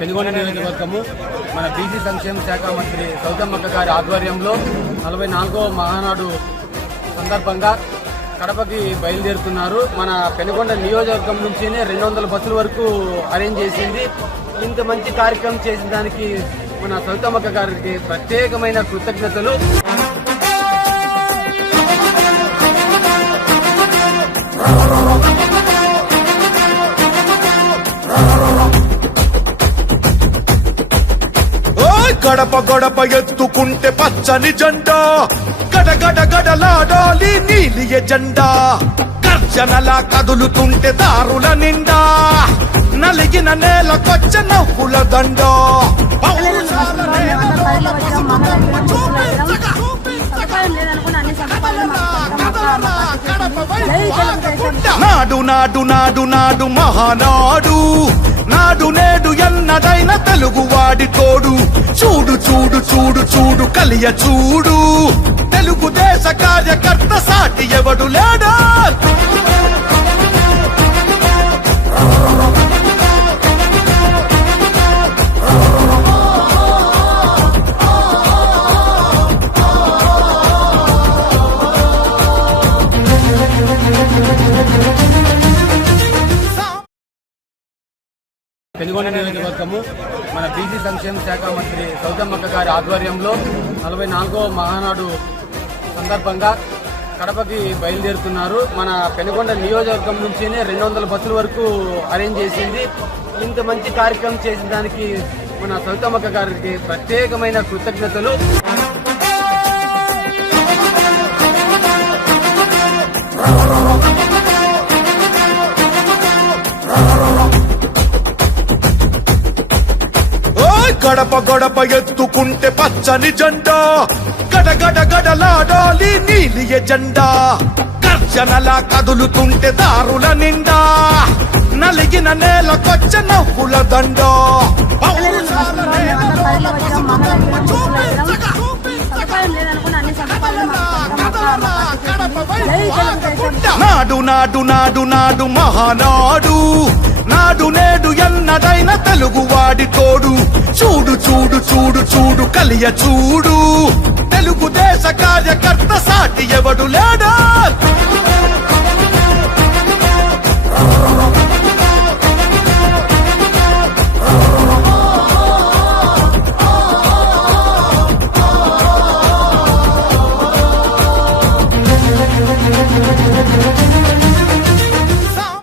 పెనుగొండ నియోజకవర్గము మన బీసీ సంక్షేమ శాఖ మంత్రి సౌతమ్మక్క గారి ఆధ్వర్యంలో 44వ మహానాడు సందర్భంగా కడపకి బయలుదేరుతున్నారు. మన పెనుగొండ నియోజకవర్గం నుంచినే 200 బస్సుల వరకు అరేంజ్ చేసింది. ఇంత మంచి కార్యక్రమం చేసిన దానికి మన సౌతమ్మక్క గారికి ప్రత్యేకమైన కృతజ్ఞతలు. గడప గడప ఎత్తుకుంటే పచ్చని జెండా, గడగడ గడలాడాలి నీలి ఎజెండా. గర్జనలా కదులుతుంటే దారుల నిండా, నలిగిన నేలకొచ్చ నవ్వుల దండ. నాడు నాడు నాడు నాడు మహానాడు, నాడు నేడు ఎన్నడైన తెలుగువాడి తోడు. చూడు చూడు చూడు చూడు కలియ చూడు, తెలుగుదేశ కార్యకర్త సాటి ఎవడు లేడా. పెనుగొండ నియోజకవర్గము మన బీసీ సంక్షేమ శాఖ మంత్రి సౌతమ్మక్క గారి ఆధ్వర్యంలో 44వ మహానాడు సందర్భంగా కడపకి బయలుదేరుతున్నారు. మన పెనుగొండ నియోజకవర్గం నుంచినే 200 బస్సుల వరకు అరేంజ్ చేసింది. ఇంత మంచి కార్యక్రమం చేసిన దానికి మన సౌతమ్మక్క గారికి ప్రత్యేకమైన కృతజ్ఞతలు. గడప గడప ఎత్తుకుంటే పచ్చని జెండా, గడగడ గడలాడాలి నీలి ఎజెండా. గర్జనలా కదులుతుంటే దారుల నిండా, నలిగిన నేలకొచ్చ నవ్వుల దండ. నాడు నాడు నాడు నాడు మహానాడు, నాడు నేడు ఎన్నడైన తెలుగువాడి తోడు. చూడు చూడు చూడు చూడు కలియ చూడు, తెలుగుదేశ కార్యకర్త సాటి ఎవడు లేడా.